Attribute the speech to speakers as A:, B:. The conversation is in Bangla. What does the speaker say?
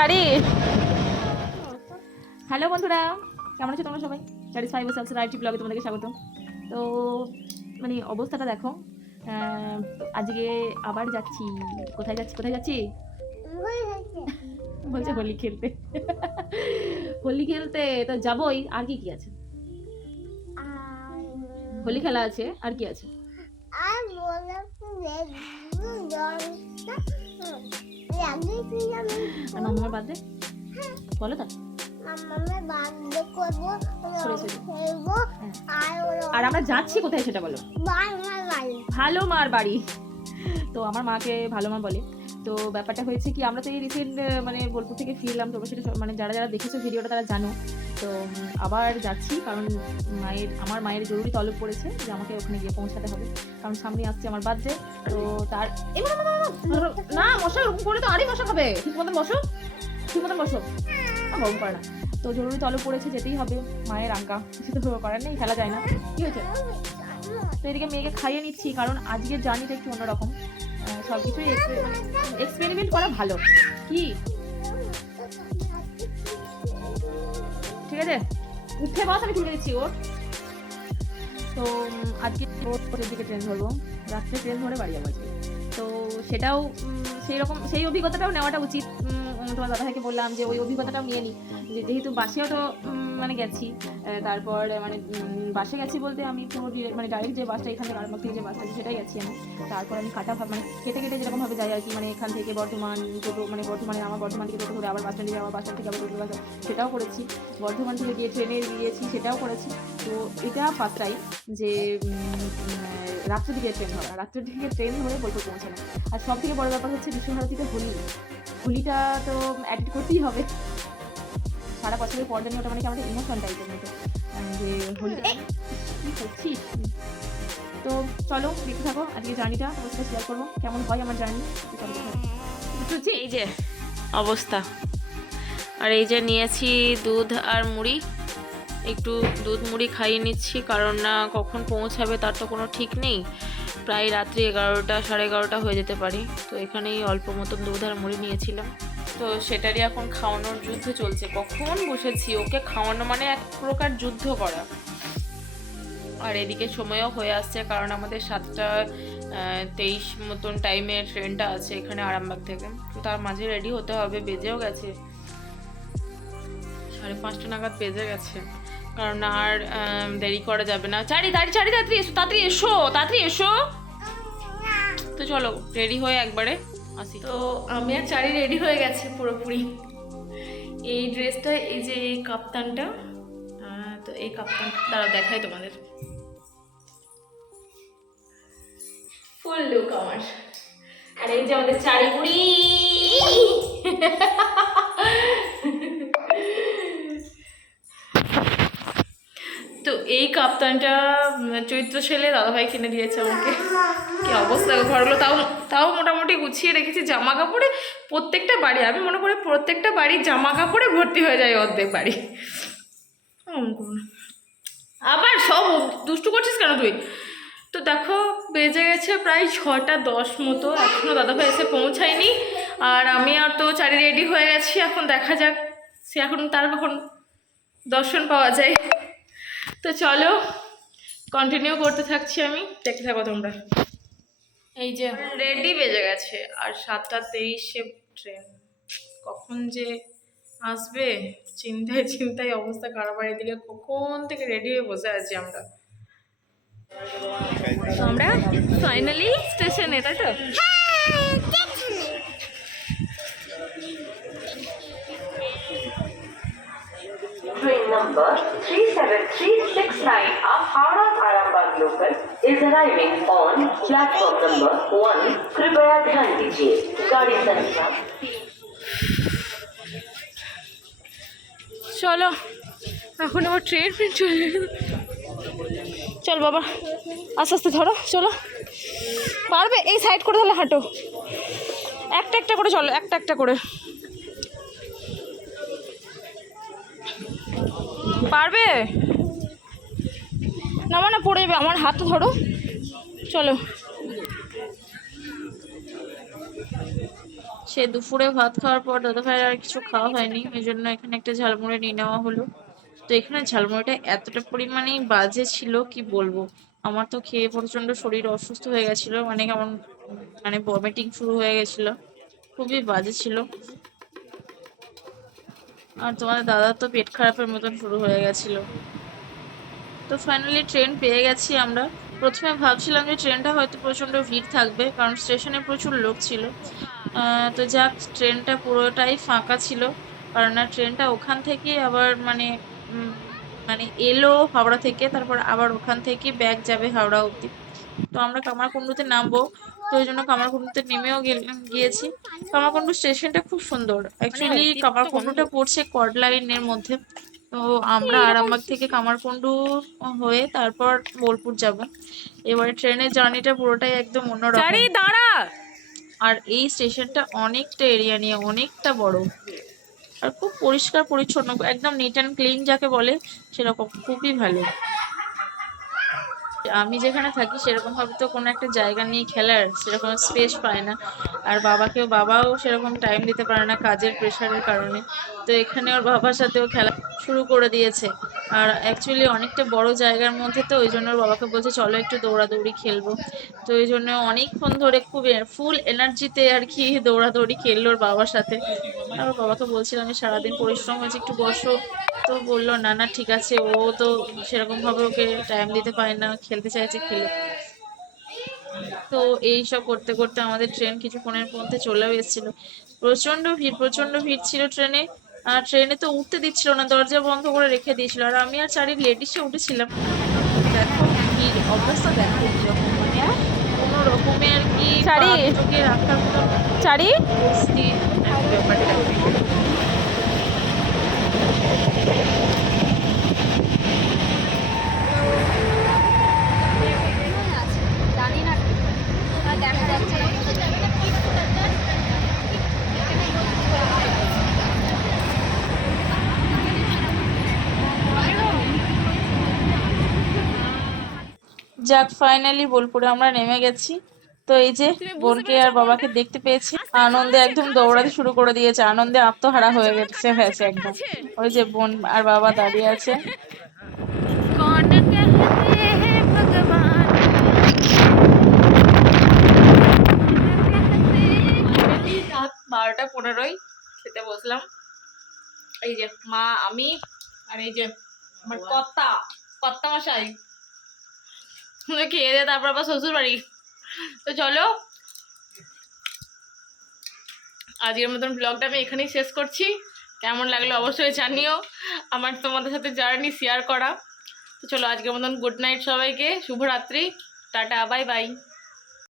A: শাড়ি? হ্যালো বন্ধুরা কেমন আছো তোমরা সবাই? শাড়ি ফাইভ সেলস রাইটি ব্লগে তোমাদেরকে স্বাগত। তো মানে অবস্থাটা দেখো আজকে আবার যাচ্ছি। কোথায় যাচ্ছি কোথায় যাচ্ছি? বলছে হোলি খেলতে। হোলি খেলতে তো যাবোই আর কি কি আছে? হোলি খেলা আছে আর কি আছে?
B: আর
A: আর বলো তো হ্যাঁ।
B: আর
A: আমরা যাচ্ছি কোথায় সেটা বলো ভালো মার বাড়ি তো আমার মাকে ভালো মা বলে তো ব্যাপারটা হয়েছে কি আমরা তো এই রিসেন্ট মানে বোলপুর থেকে ফিরলাম তোমরা সেটা মানে যারা যারা দেখেছ ভিডিওটা তারা জানো তো আবার যাচ্ছি কারণ মায়ের আমার মায়ের জরুরি তলব পড়েছে যে আমাকে ওখানে গিয়ে পৌঁছাতে হবে কারণ সামনে আসছে আমার বার্থডে তো তার না মশা ওরকম করে তো আরই মশা খাবে। ঠিক মতন বসো। ঠিক মতন বসো গরম করে না। তো জরুরি তলব পড়েছে, যেতেই হবে। মায়ের আজ্ঞা। কিছু তো করার নেই, খেলা যায় না। কি হয়েছে? তো এদিকে মেয়েকে খাইয়ে নিচ্ছি, কারণ আজকের জার্নিটা একটু অন্যরকম। সব কিছুই এক্সপেরিমেন্ট করা ভালো। কি? ঠিক আছে? উঠে বাস, আমি তুলে দিচ্ছি ওর তো আজকে ওর দিকে ট্রেন ধরবো। রাত্রে ট্রেন ধরে বাড়ি যাব আজকে। তো সেটাও সেই রকম সেই অভিজ্ঞতাটাও নেওয়াটা উচিত। তোমার দাদা দাদাভাইকে বললাম যে, ওই অভিজ্ঞতাটাও নিয়ে নিই যেহেতু বাসেও তো মানে গেছি তারপর মানে বাসে গেছি বলতে আমি পুরো মানে ডাইরেক্ট যে বাসটা এখান আরামবাগ থেকে যে বাসটা সেটাই গেছি আমি। তারপর আমি কাটা মানে কেটে কেটে যেরকমভাবে যাই আর কি মানে এখান থেকে বর্ধমান টোটো মানে বর্ধমানে আমার বর্ধমান থেকে টোটো ধরে আবার বাস স্ট্যান্ডে আমার বাস স্ট্যান্ড থেকে আবার টোটো সেটাও করেছি। বর্ধমান থেকে গিয়ে ট্রেনে গিয়েছি, সেটাও করেছি। তো এটা ফার্স্ট টাইম যে রাত্রের দিকে ট্রেন ধরা রাত্রের দিকে ট্রেন ধরে বোলপুর পৌঁছানো। আর সব থেকে বড় ব্যাপার হচ্ছে বিশ্বভারতীতে হোলি, হোলিটা তো অ্যাটেন্ড করতেই হবে। সারা বছরের পর জানি ওটা মানে আমাদের ইমোশন টাইপের মতো যে হোলিটা কি করছিস? তো চলো দেখতে থাকো আজকে জার্নিটা তোমার সাথে শেয়ার করব। কেমন হয় আমার জার্নি বুঝছি এই যে অবস্থা। আর এই যে নিয়েছি দুধ আর মুড়ি। একটু দুধ মুড়ি খাইয়ে নিচ্ছি কারণ না কখন পৌঁছাবে তার তো কোনো ঠিক নেই। প্রায় রাত্রি এগারোটা সাড়ে এগারোটা হয়ে যেতে পারে। তো এখানেই অল্প মতন দুধ আর মুড়ি নিয়েছিলাম। তো সেটারই এখন খাওয়ানোর যুদ্ধ চলছে। কখন বসেছি? ওকে খাওয়ানো মানে এক প্রকার যুদ্ধ করা। আর এদিকে সময়ও হয়ে আসছে, কারণ আমাদের সাতটা তেইশ মতন টাইমের ট্রেনটা আছে এখানে আরামবাগ থেকে। তো তার মাঝে রেডি হতে হবে, বেজেও গেছে। সাড়ে পাঁচটা নাগাদ বেজে গেছে। কারণ আর দেরি করা যাবে না। চারি দাঁড়ি চারি, তাড়াতাড়ি এসো তাড়াতাড়ি এসো তাড়াতাড়ি এসো। তো চলো রেডি হয়ে একবারে তো আমি আর চারি রেডি হয়ে গেছে পুরোপুরি। এই ড্রেসটা এই যে এই কাপ্তানটা তো এই কাপ্তানটা দাঁড়া দেখাই তোমাদের। ফুল লুক আমার। আর এই যে আমাদের চারি এই কাপ্তানটা চৈত্র সেলে দাদাভাই কিনে দিয়েছে আমাকে। কি অবস্থা ঘরগুলো তাও তাও মোটামুটি গুছিয়ে রেখেছি জামা কাপড়ে প্রত্যেকটা বাড়ি, আমি মনে করি প্রত্যেকটা বাড়ির জামা কাপড়ে ভর্তি হয়ে যায় অর্ধেক বাড়ি। আবার সব দুষ্টু করছিস কেন তুই? তো দেখো, বেজে গেছে প্রায় ছটা দশ মতো এখনও দাদাভাই এসে পৌঁছায়নি। আর আমি আর তো চারি রেডি হয়ে গেছি, এখন দেখা যাক, সে এখন, তার কখন দর্শন পাওয়া যায়। তো চলো কন্টিনিউ করতে থাকছি আমি। দেখতে থাকো তোমরা। এই যে রেডি বেজে গেছে। আর সাতটা তেইশে ট্রেন কখন যে আসবে, চিন্তায় চিন্তায় অবস্থা খারাপ আর এদিকে কখন থেকে রেডি হয়ে বসে আছি আমরা। আমরা ফাইনালি স্টেশনে তাই তো?
C: number 37369 of Howrah Arambagh local is arriving on platform number 1. कृपया ध्यान दीजिए गाड़ी संख्या
A: চলো এখন আবার ট্রেন ফ্রেন চলে এলো। চল বাবা আস্তে আস্তে ধরো চলো পারবে এই সাইড করে তাহলে হাঁটো একটা একটা করে চলো একটা একটা করে পারবে? না মানে পড়ে যাবে। আমার হাত ধরো। চলো।
D: সে দুপুরে ভাত খাওয়ার পর দাদা ভাইয়ের আর কিছু খাওয়া হয়নি ওই জন্য এখানে একটা ঝালমুড়ি নিয়ে নেওয়া হলো। তো এখানে ঝালমুড়িটা এতটা পরিমাণেই বাজে ছিল, কি বলব? আমার তো খেয়ে প্রচণ্ড শরীর অসুস্থ হয়ে গেছিল মানে কেমন মানে ভমিটিং শুরু হয়ে গেছিল। খুবই বাজে ছিল। আর তোমাদের দাদার তো পেট খারাপের মতন শুরু হয়ে গেছিল। তো ফাইনালি ট্রেন পেয়ে গেছি আমরা। প্রথমে ভাবছিলাম যে ট্রেনটা হয়তো প্রচণ্ড ভিড় থাকবে, কারণ স্টেশনে প্রচুর লোক ছিল। তো যাক ট্রেনটা পুরোটাই ফাঁকা ছিল, কারণ না ট্রেনটা ওখান থেকে আবার মানে মানে এলো হাওড়া থেকে, তারপর আবার ওখান থেকে ব্যাগ যাবে হাওড়া অবধি। তো আমরা কামারকুণ্ডুতে নামবো তো ওই জন্য কামারকুণ্ডুতে নেমেও গিয়েছি। কামারকুণ্ডু স্টেশনটা খুব সুন্দর। অ্যাকচুয়ালি কামারকুণ্ডুটা পড়ছে কড লাইনের মধ্যে। তো আমরা আরামবাগ থেকে কামারকুণ্ডু হয়ে তারপর বোলপুর যাব। এবারে ট্রেনের জার্নিটা পুরোটাই একদম অন্যরকম।
A: দাঁড়া!
D: আর এই স্টেশনটা অনেকটা এরিয়া নিয়ে অনেকটা বড়। আর খুব পরিষ্কার পরিচ্ছন্ন একদম নিট অ্যান্ড ক্লিন যাকে বলে সেরকম। খুবই ভালো। আমি যেখানে থাকি সেরকম ভাবে তো কোনো একটা জায়গা নিয়ে খেলার সেরকম স্পেস পায় না। আর বাবাকেও, বাবাও সেরকম টাইম দিতে পারে না কাজের প্রেশারের কারণে। তো এখানে ওর বাবার সাথেও খেলা শুরু করে দিয়েছে। আর অ্যাকচুয়ালি অনেকটা বড় জায়গার মধ্যে তো, ওই জন্য বাবাকে বলছে, চলো একটু দৌড়াদৌড়ি খেলব। তো ওই জন্য অনেকক্ষণ ধরে খুব ফুল এনার্জিতে আর কি দৌড়াদৌড়ি খেললো ওর বাবার সাথে। আর বাবাকে বলছিলাম যে, সারাদিন পরিশ্রম হয়েছে, একটু বসো। তো বলল, না না, ঠিক আছে। ও তো সেরকমভাবে ওকে টাইম দিতে পারে না, খেলতে চাইছে, খেলে। তো এই সব করতে করতে আমাদের ট্রেন কিছুক্ষণের মধ্যে চলেও এসেছিল। প্রচণ্ড ভিড় প্রচণ্ড ভিড় ছিল ট্রেনে আর ট্রেনে তো উঠতে দিচ্ছিল না দরজা বন্ধ করে রেখে দিয়েছিল। আর আমি আর চারি লেডিসে উঠেছিলাম। দেখো কি অবস্থা দেখো কীরকম মানে কোনো রকমে আর কি
A: চারি।
D: পা রাখার মতো
A: চারি।
D: ব্যাপারটা
B: জানি না দেখা যাচ্ছে
D: যাক ফাইনালি বোলপুরে আমরা নেমে গেছি। তো এই যে বোনকে আর বাবাকে দেখতে পেয়েছি। আনন্দে একদম দৌড়াতে শুরু করে দিয়েছে। আনন্দে আত্মহারা হয়ে গেছে হয়েছে একদম। ওই যে বোন আর বাবা দাঁড়িয়ে আছে।
A: বারোটা পনেরোই খেতে বসলাম। এই যে মা আমি আর এই যে আমার কর্তা কর্তা মশাই খেয়ে দিয়ে তারপর আবার শ্বশুর বাড়ি তো চলো। আজকের মতন ব্লগটা আমি এখানেই শেষ করছি। কেমন লাগল অবশ্যই জানিও। আমার তোমাদের সাথে জার্নি শেয়ার করা। তো চলো আজকের মতন গুড নাইট সবাইকে। শুভরাত্রি। Tata bye bye